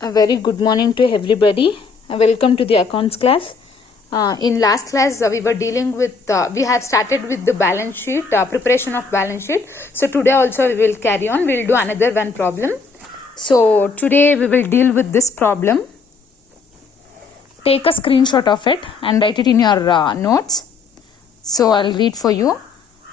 A very good morning to everybody. Welcome to the accounts class. In last class, we were dealing with, we have started with the balance sheet, preparation of balance sheet. So today also we will carry on. We will do another one problem. So today we will deal with this problem. Take a screenshot of it and write it in your notes. So I'll read for you.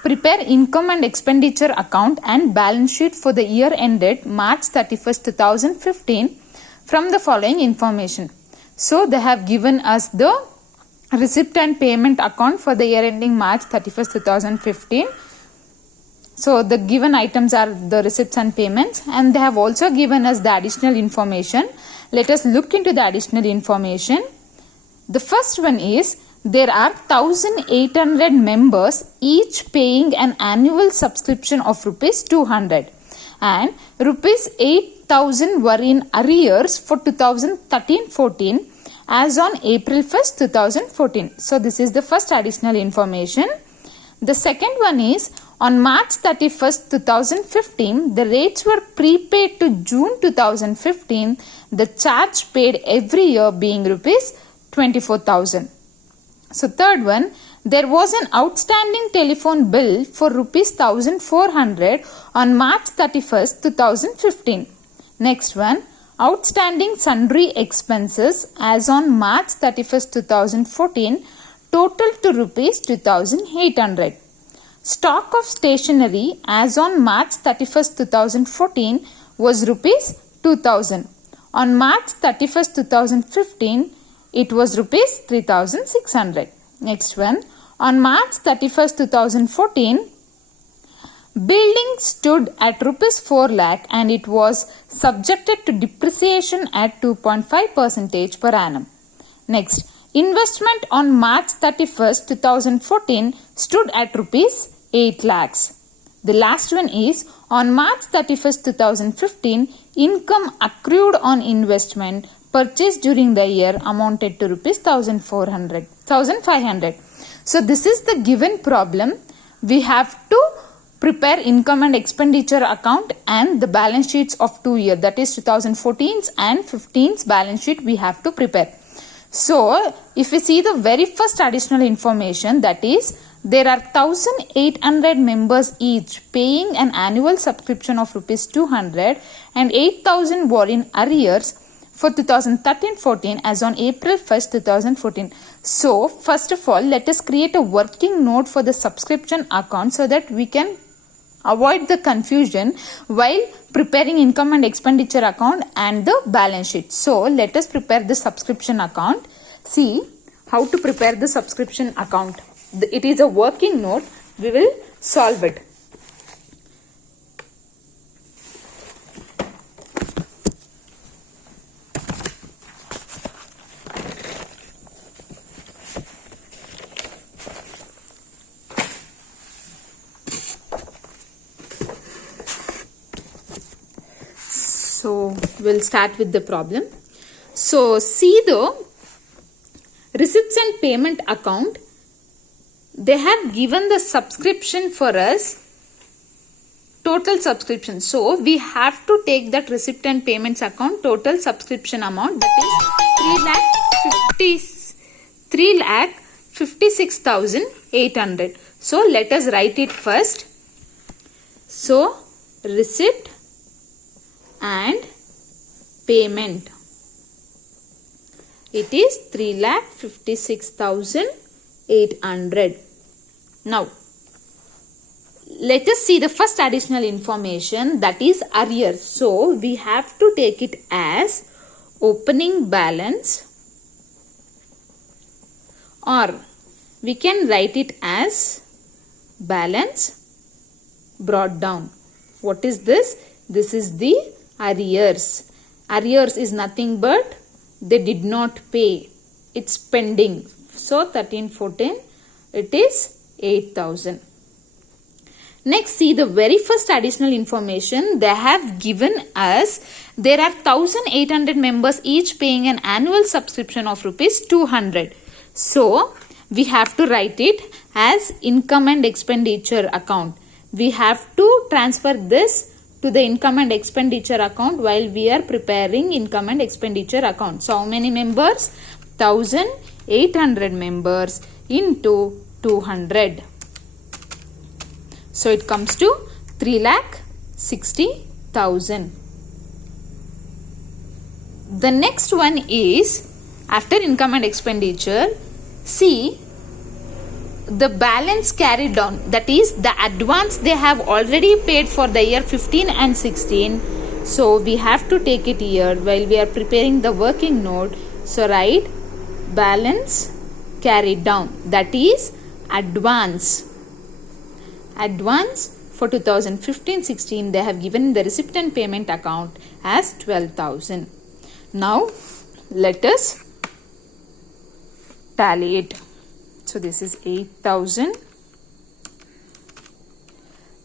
Prepare income and expenditure account and balance sheet for the year ended March 31st, 2015 from the following information. So they have given us the receipt and payment account for the year ending March 31st, 2015. So the given items are the receipts and payments, and they have also given us the additional information. Let us look into the additional information. The first one is there are 1,800 members each paying an annual subscription of rupees 200 and rupees 8,000 were in arrears for 2013-14 as on April 1st, 2014. So this is the first additional information. The second one is on March 31st, 2015, the rates were prepaid to June 2015, the charge paid every year being rupees 24,000. So third one, there was an outstanding telephone bill for rupees 1,400 on March 31st, 2015. Next one, outstanding sundry expenses as on March 31st, 2014 total to rupees 2,800. Stock of stationery as on March 31st, 2014 was rupees 2,000. On March 31st, 2015, it was rupees 3,600. Next one, on March 31st, 2014, building stood at rupees 4 lakh and it was subjected to depreciation at 2.5% per annum. Next, investment on March 31st, 2014 stood at rupees 8 lakhs. The last one is on March 31st, 2015, income accrued on investment purchased during the year amounted to rupees 1,500. So this is the given problem. We have to prepare income and expenditure account and the balance sheets of 2 years, that is 2014's and 15's balance sheet we have to prepare. So if we see the very first additional information, that is there are 1,800 members each paying an annual subscription of rupees 200 and 8,000 were in arrears for 2013-14 as on April 1st, 2014. So first of all, let us create a working note for the subscription account so that we can avoid the confusion while preparing income and expenditure account and the balance sheet. So let us prepare the subscription account. See how to prepare the subscription account. It is a working note. We will solve it. So we'll start with the problem. So see the receipts and payment account. They have given the subscription for us, total subscription. So we have to take that receipt and payments account total subscription amount, that is 3,56,800. So let us write it first. So receipt and payment, it is 3,56,800. Now let us see the first additional information, that is arrears. So we have to take it as opening balance, or we can write it as balance brought down. What is this? This is the arrears. Arrears is nothing but they did not pay. It's pending. So 13-14, it is 8,000. Next, see the very first additional information. They have given us there are 1,800 members each paying an annual subscription of rupees 200. So we have to write it as income and expenditure account. We have to transfer this to the income and expenditure account while we are preparing income and expenditure account. So how many members? 1800 members into 200. So it comes to 3,60,000. The next one is after income and expenditure. See the balance carried down, that is the advance they have already paid for the year 15 and 16. So we have to take it here while we are preparing the working note. So write balance carried down, that is advance for 2015-16 they have given the receipt and payment account as 12,000. Now let us tally it. So this is 8,000,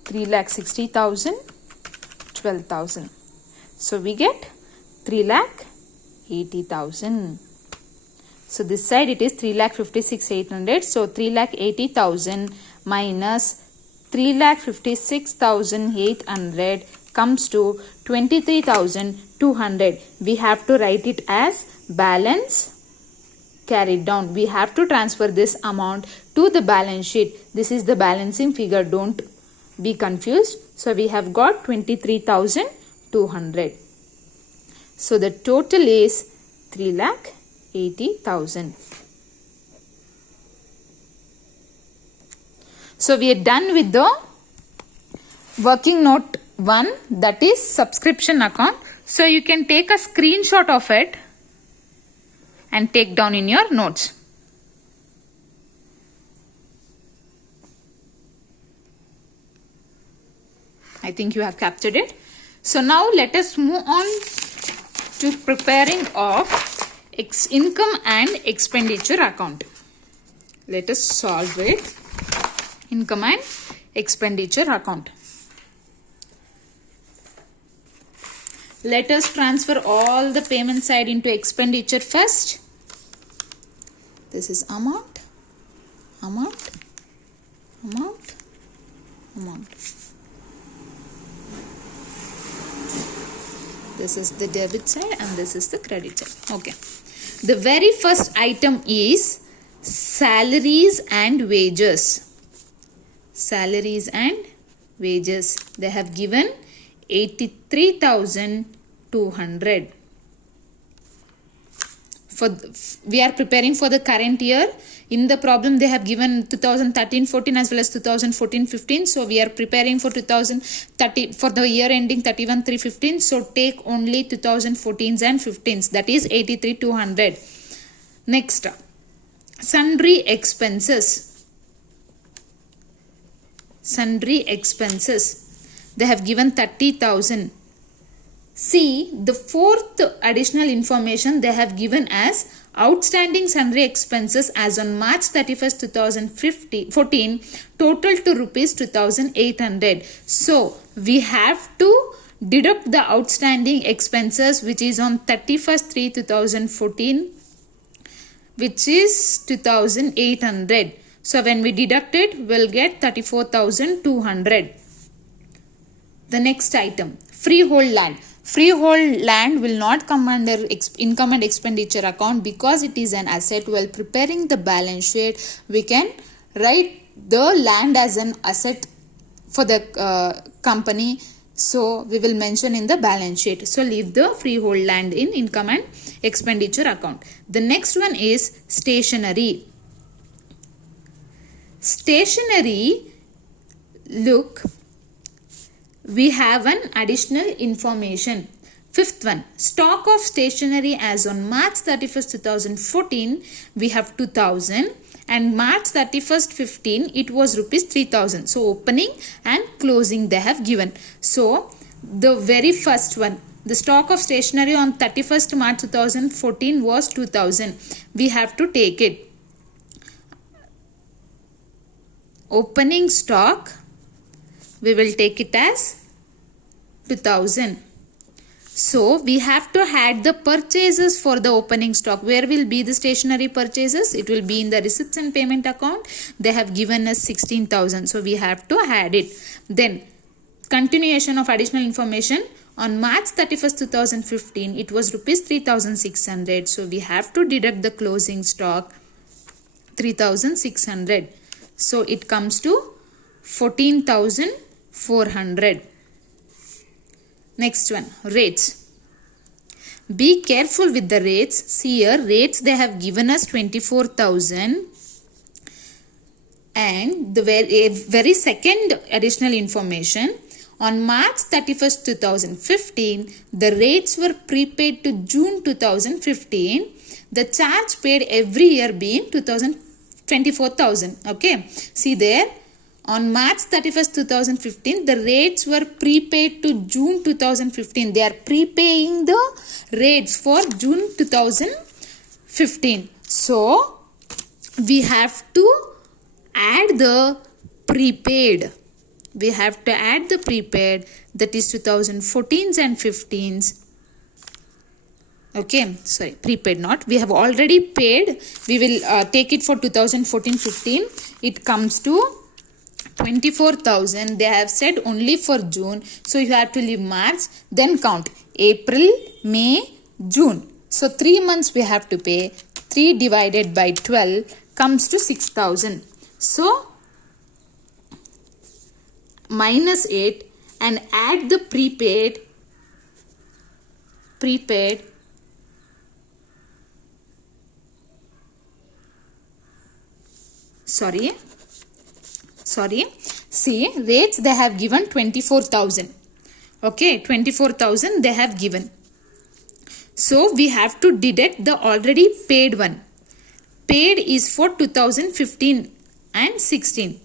3,60,000, 12,000. So we get 3,80,000. So this side it is 3,56,800. So 3,80,000 minus 3,56,800 comes to 23,200. We have to write it as balance carried down. We have to transfer this amount to the balance sheet. This is the balancing figure, don't be confused. So we have got 23,200. So the total is 3,80,000. So we are done with the working note 1, that is subscription account. So you can take a screenshot of it and take down in your notes. I think you have captured it. So now let us move on to preparing of income and expenditure account. Let us solve it. Income and expenditure account. Let us transfer all the payment side into expenditure first. This is amount. This is the debit side and this is the credit side. Okay. The very first item is salaries and wages. Salaries and wages. They have given 83,200. We are preparing for the current year. In the problem they have given 2013-14 as well as 2014-15. So we are preparing for 2030 for the year ending 31/3/15. So take only 2014s and 15s, that is 83,200. Next, sundry expenses. They have given 30,000. See, the fourth additional information they have given as outstanding sundry expenses as on March 31st, 2014 total to rupees 2,800. So we have to deduct the outstanding expenses which is on 31st/3/2014, which is 2,800. So when we deduct it, we'll get 34,200. The next item, freehold land. Freehold land will not come under income and expenditure account because it is an asset. While preparing the balance sheet, we can write the land as an asset for the company. So we will mention in the balance sheet. So leave the freehold land in income and expenditure account. The next one is stationery. Stationery, look, we have an additional information. Fifth one, stock of stationery as on March 31st, 2014, we have 2,000 and March 31st, 15, it was rupees 3,000. So opening and closing they have given. So the very first one, the stock of stationery on 31st March 2014 was 2,000. We have to take it. Opening stock, we will take it as 2,000. So we have to add the purchases for the opening stock. Where will be the stationery purchases? It will be in the receipts and payment account. They have given us 16,000. So we have to add it. Then continuation of additional information. On March 31st, 2015, it was rupees 3,600. So we have to deduct the closing stock 3,600. So it comes to 14,400. Next one, rates. Be careful with the rates. See here, rates they have given us 24,000. And the very second additional information, on March 31st, 2015, the rates were prepaid to June 2015. The charge paid every year being 24,000. Okay. See there, on March 31st, 2015, the rates were prepaid to June 2015. They are prepaying the rates for June 2015. So, we have to add the prepaid. We have to add the prepaid, that is 2014s and 15s. Okay, sorry, prepaid not. We have already paid. We will take it for 2014-15. It comes to 24,000. They have said only for June. So you have to leave March. Then count April, May, June. So 3 months we have to pay. 3 divided by 12 comes to 6,000. So minus 8 and add the prepaid sorry see, rates they have given 24,000. Okay, 24,000 they have given. So we have to deduct the already paid one. Paid is for 2015 and 16.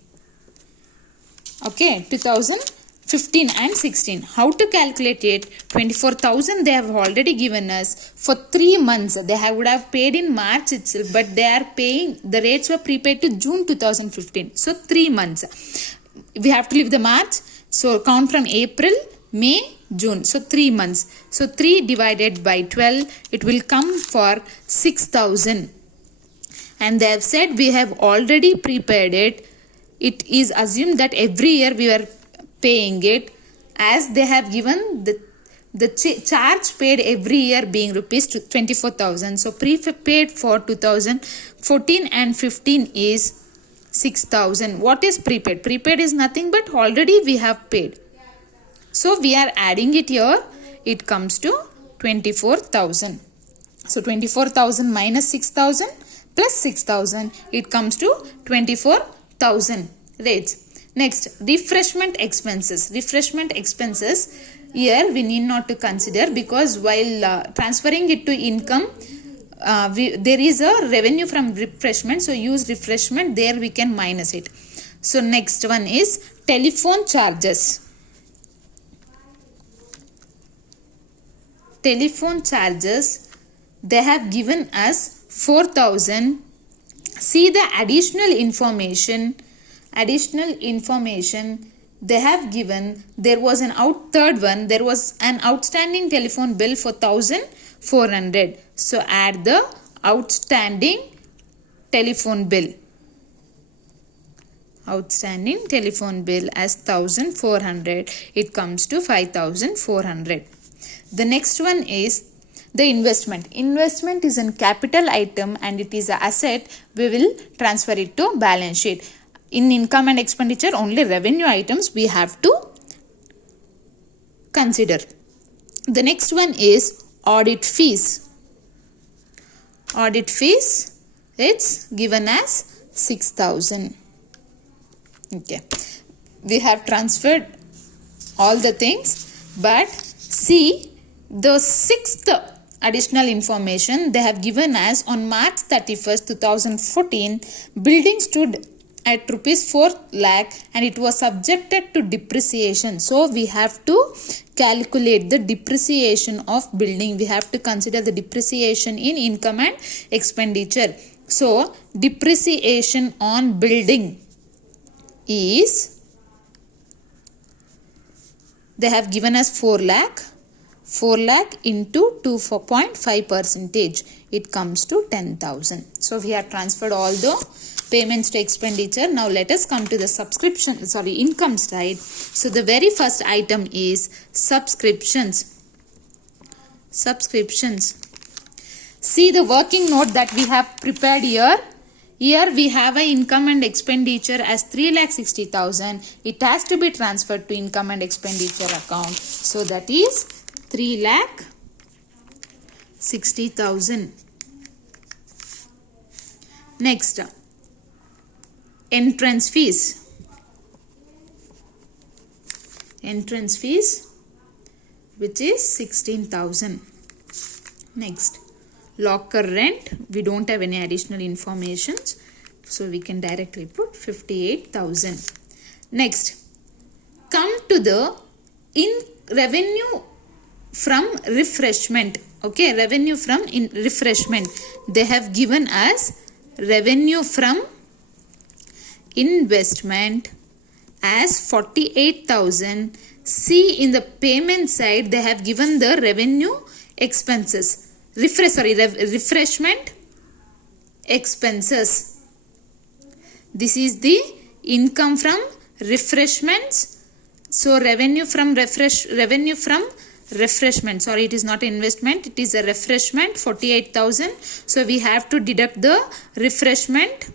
Okay, 2015 and 16. How to calculate it? 24,000 they have already given us for 3 months. They would have paid in March itself, but they are paying, the rates were prepaid to June 2015. So 3 months. We have to leave the March. So count from April, May, June. So 3 months. So 3 divided by 12, it will come for 6,000. And they have said we have already prepaid it. It is assumed that every year we are paying it, as they have given the charge paid every year being rupees 24,000. So prepaid for 2014 and 15 is 6,000. What is prepaid? Prepaid is nothing but already we have paid. So we are adding it here. It comes to 24,000. So 24,000 minus 6,000 plus 6,000. It comes to 24,000 rates. Next, refreshment expenses. Refreshment expenses, here we need not to consider, because while transferring it to income, there is a revenue from refreshment. So use refreshment, there we can minus it. So next one is telephone charges. Telephone charges, they have given us 4,000. See the additional information they have given. There was an third one, there was an outstanding telephone bill for 1,400. So add the outstanding telephone bill. Outstanding telephone bill as 1,400. It comes to 5,400. The next one is the investment. Investment is a capital item and it is an asset. We will transfer it to balance sheet. In income and expenditure, only revenue items we have to consider. The next one is audit fees. Audit fees, it's given as 6,000. Okay. We have transferred all the things, but see the sixth additional information they have given as on March 31st, 2014, building stood at rupees 4 lakh and it was subjected to depreciation. So we have to calculate the depreciation of building. We have to consider the depreciation in income and expenditure. So depreciation on building is, they have given us 4 lakh. 4 lakh into 2.5%. It comes to 10,000. So we have transferred all the payments to expenditure. Now let us come to the income side. So the very first item is subscriptions. See the working note that we have prepared here. Here we have a income and expenditure as 3,60,000. It has to be transferred to income and expenditure account. So that is 3,60,000. Next, entrance fees. Which is 16,000. Next, locker rent. We don't have any additional information, so we can directly put 58,000. Next, come to the revenue from refreshment. Okay, revenue from refreshment. They have given us revenue from investment as 48,000. See, in the payment side they have given the revenue expenses. Refreshment expenses. This is the income from refreshments. So revenue from refreshment. Sorry, it is not investment. It is a refreshment, 48,000. So we have to deduct the refreshment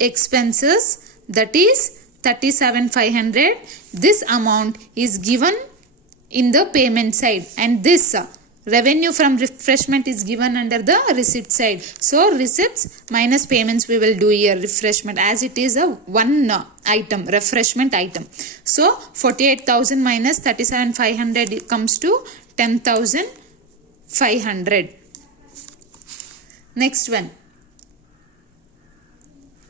expenses, that is 37,500. This amount is given in the payment side, and this revenue from refreshment is given under the receipt side. So receipts minus payments we will do here. Refreshment, as it is a one item, refreshment item. So 48,000 minus 37,500 comes to 10,500. Next one,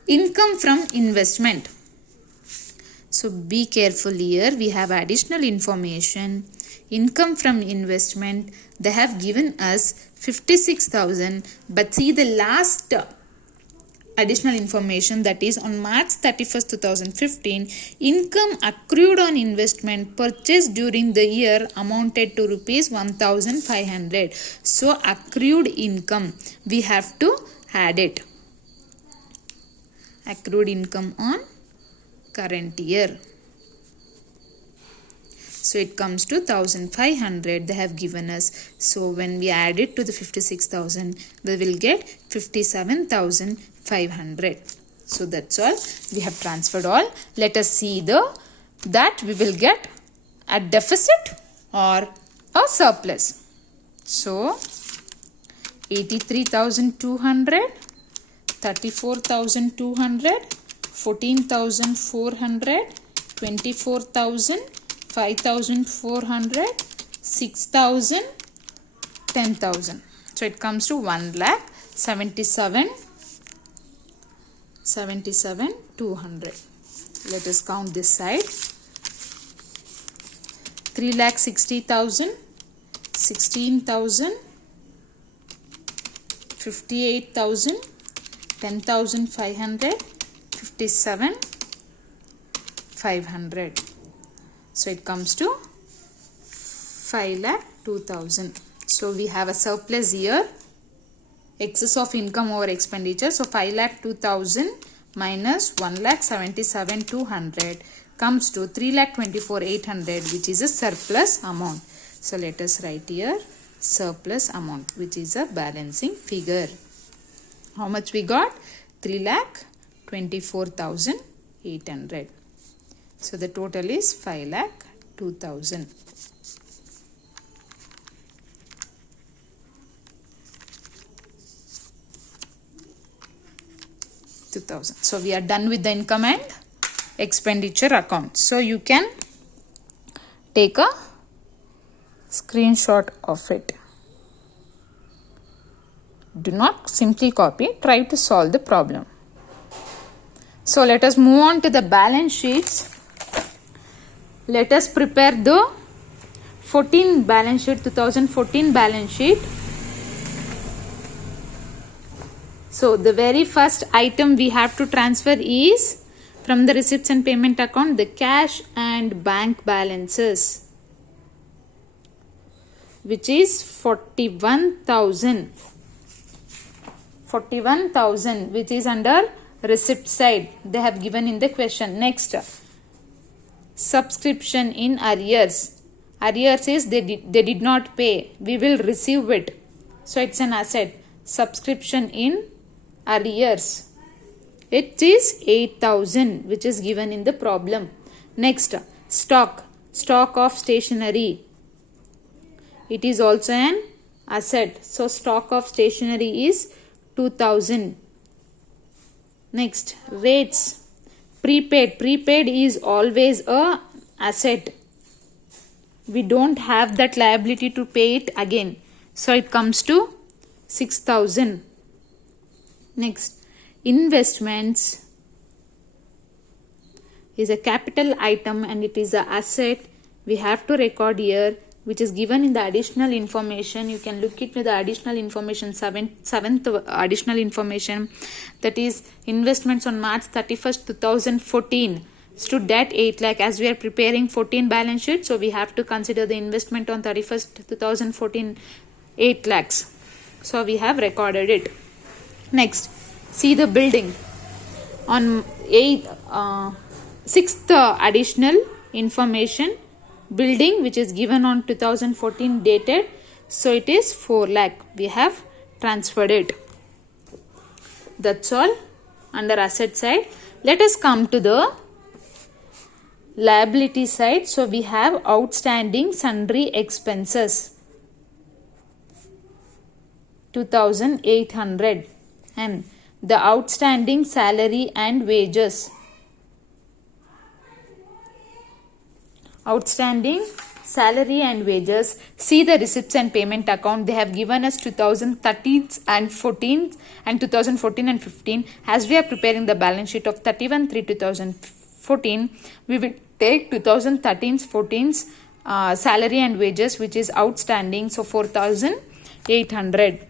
income from investment. So be careful here. We have additional information. Income from investment, they have given us 56,000. But see the last additional information, that is on March 31st, 2015, income accrued on investment purchased during the year amounted to rupees 1,500. So accrued income, we have to add it. Accrued income on current year. So it comes to 1,500 they have given us. So when we add it to the 56,000, we will get 57,500. So that's all. We have transferred all. Let us see that we will get a deficit or a surplus. So 83,200, 34,200, 14,400, 24,000, 5,400, 6,000, 10,000. So it comes to 1,77,200. Let us count this side. 3,60,000, 16,000, 58,000, 10,500, 57,500. So it comes to 5,02,000. So we have a surplus here, excess of income over expenditure. So 5,02,000 minus 1,77,200 comes to 3,24,800, which is a surplus amount. So let us write here surplus amount, which is a balancing figure. How much we got? 3,24,800. So the total is 5,02,000. So we are done with the income and expenditure account. So you can take a screenshot of it. Do not simply copy, try to solve the problem. So let us move on to the balance sheets. Let us prepare the 2014 balance sheet. So the very first item we have to transfer is from the receipts and payment account, the cash and bank balances, which is 41,000. 41,000, which is under receipt side. They have given in the question. Next, subscription in arrears. Arrears is they did not pay. We will receive it. So it's an asset. Subscription in arrears. It is 8,000, which is given in the problem. Next, stock. Stock of stationery. It is also an asset. So stock of stationery is 2,000. Next, rates. Prepaid. Prepaid is always a asset. We don't have that liability to pay it again. So it comes to 6,000. Next, investments is a capital item and it is an asset. We have to record here, which is given in the additional information. You can look into the additional information, seventh additional information, that is investments on March 31st 2014 stood at 8 lakh. As we are preparing 14 balance sheet, so we have to consider the investment on 31st 2014 8 lakhs. So we have recorded it. Next, see the building on 6th additional information, building which is given on 2014 dated, so it is 4 lakh. We have transferred it. That's all under asset side. Let us come to the liability side. So we have outstanding sundry expenses 2,800 and the outstanding salary and wages. Outstanding salary and wages. See the receipts and payment account. They have given us 2013 and 14 and 2014 and 15. As we are preparing the balance sheet of 31/3/2014, we will take 2013's 14's salary and wages, which is outstanding. So 4,800.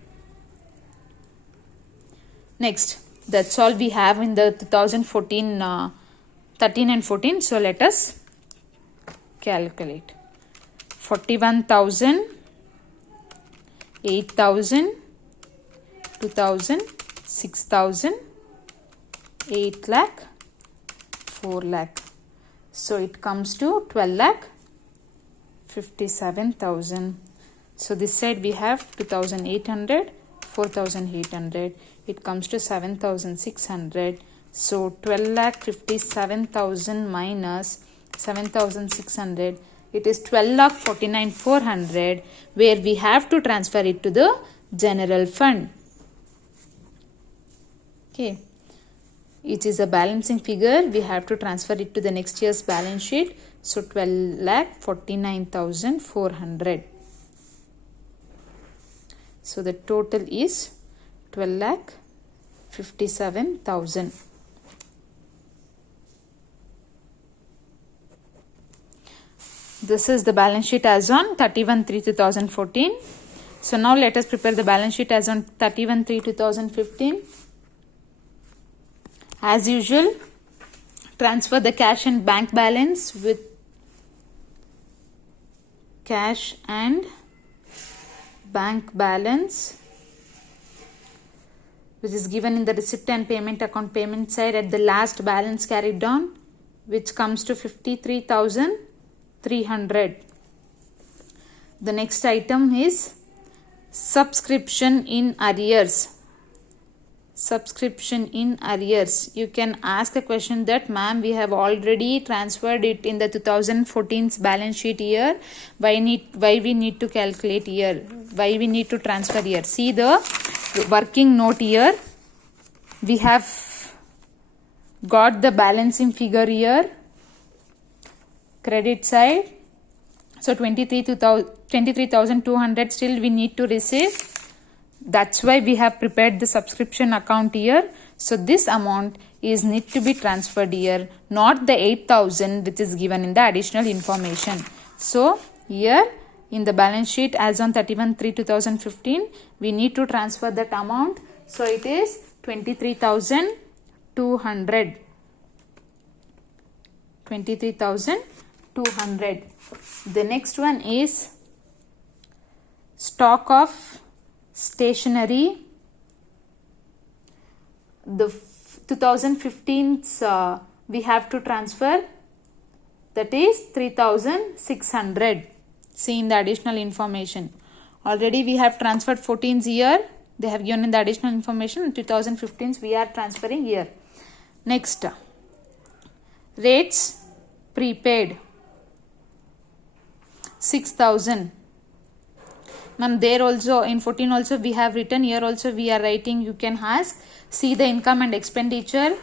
Next, that's all we have in the 2014 13 and 14. So let us calculate. 41,000, 8,000, 2,000, 6,000, 8 lakh, 4 lakh. So it comes to 12 lakh 57,000. So this side we have 2,800, 4,800. It comes to 7,600. So 12 lakh 57,000 minus 7,600. It is 12 lakh 49,400, where we have to transfer it to the general fund. Okay. It is a balancing figure. We have to transfer it to the next year's balance sheet. So 12 lakh 49,400. So the total is 12 lakh 57,000. This is the balance sheet as on 31/3/2014. So now let us prepare the balance sheet as on 31/3/2015. As usual, transfer the cash and bank balance with cash and bank balance, which is given in the receipt and payment account payment side at the last balance carried down, which comes to 53,300. The next item is subscription in arrears. Subscription in arrears. You can ask a question that, ma'am, we have already transferred it in the 2014's balance sheet year. Why we need to calculate here? Why we need to transfer here? See the working note here. We have got the balancing figure here. Credit side. So 23,200 still we need to receive. That's why we have prepared the subscription account here. So this amount is need to be transferred here, not the 8,000 which is given in the additional information. So here in the balance sheet as on 31/3/2015, we need to transfer that amount. So it is 23,200. 23,200. The next one is stock of stationery the 2015's we have to transfer, that is 3600. See in the additional information. Already we have transferred 14's year. They have given in the additional information. In 2015's we are transferring year. Next, rates prepaid 6000. Ma'am, there also in 14 also we have written, here also we are writing. You can ask. See the income and expenditure.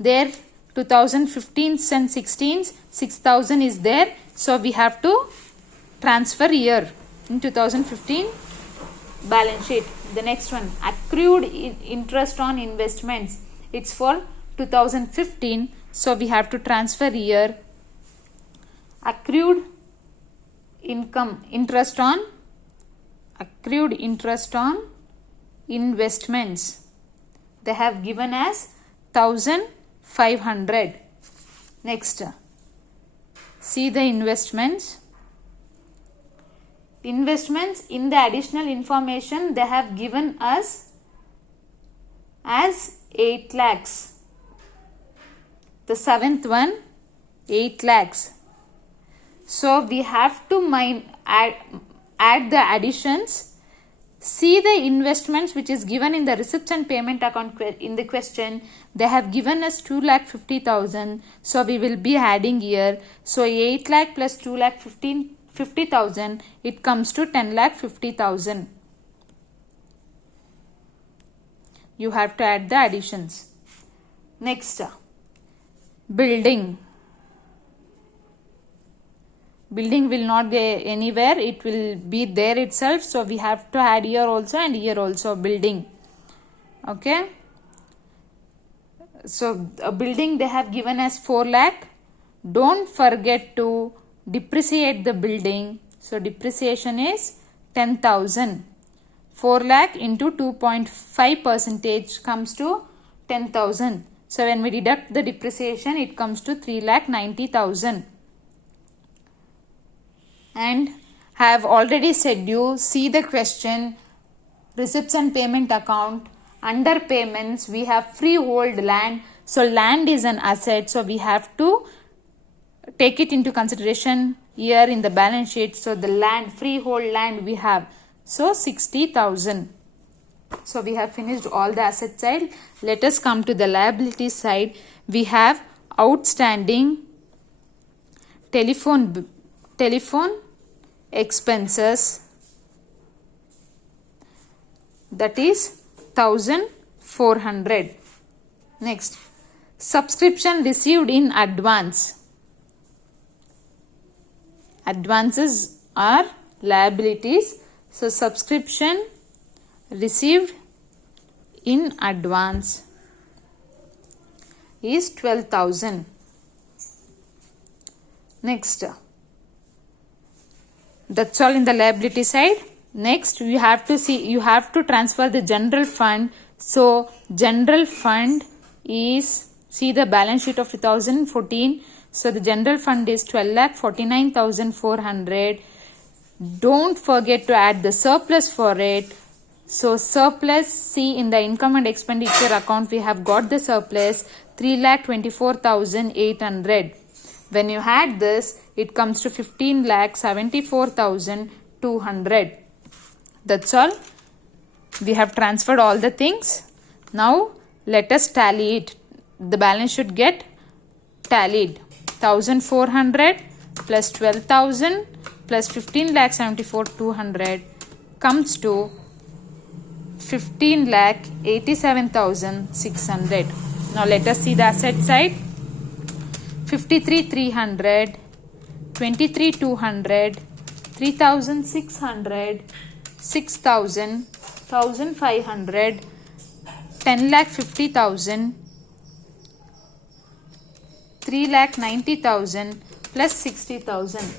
There 2015's and 16's 6000 is there. So we have to transfer year in 2015 balance sheet. The next one, accrued interest on investments. It's for 2015. So we have to transfer year. Accrued income, accrued interest on investments. They have given as 1500. Next, see the investments. Investments in the additional information they have given us as 8 lakhs. The seventh one, 8 lakhs. So we have to add the additions. See the investments which is given in the receipts and payment account in the question. They have given us 2,50,000. So we will be adding here. So 8 lakh plus 2,50,000. It comes to 10,50,000. You have to add the additions. Next, building. Building will not go anywhere. It will be there itself. So we have to add here also and here also building. Okay. So a building they have given as 4 lakh. Don't forget to depreciate the building. So depreciation is 10,000. 4 lakh into 2.5% comes to 10,000. So when we deduct the depreciation, it comes to 3,90,000. And I have already said you, see the question, receipts and payment account. Under payments, we have freehold land. So land is an asset. So we have to take it into consideration here in the balance sheet. So the land, freehold land we have. So 60,000. So we have finished all the asset side. Let us come to the liability side. We have outstanding telephone expenses, that is 1,400. Next, subscription received in advance. Advances are liabilities. So subscription received in advance is 12,000. Next, that's all in the liability side. Next, you have to transfer the general fund. So general fund is, see the balance sheet of 2014. So the general fund is 12,49,400. Don't forget to add the surplus for it. So surplus, see in the income and expenditure account we have got the surplus 3,24,800. When you add this, it comes to 15,74,200. That's all. We have transferred all the things. Now let us tally it. The balance should get tallied. 1,400 plus 12,000 plus 15,74,200 comes to 15,87,600. Now let us see the asset side. 53,300, 23,200, 3,600, 6,000, 1,500, 10,50,000, 3,90,000 plus 60,000.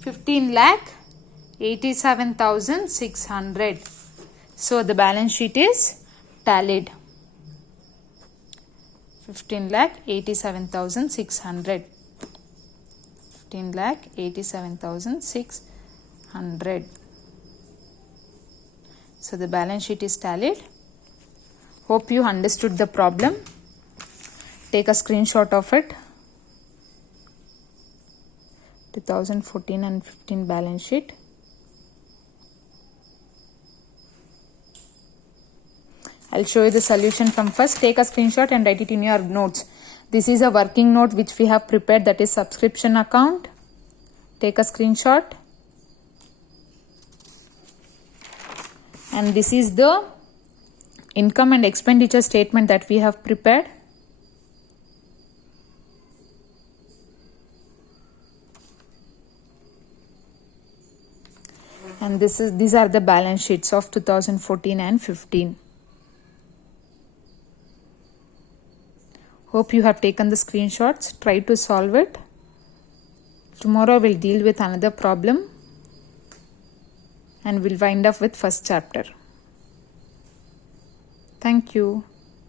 15,87,600. So the balance sheet is tallied. 15,87,600. 15,87,600. So the balance sheet is tallied. Hope you understood the problem. Take a screenshot of it. 2014 and 15 balance sheet. I'll show you the solution from first. Take a screenshot and write it in your notes. This is a working note which we have prepared, that is subscription account. Take a screenshot. And this is the income and expenditure statement that we have prepared. And these are the balance sheets of 2014 and 15. Hope you have taken the screenshots. Try to solve it. Tomorrow we'll deal with another problem and we'll wind up with first chapter. Thank you.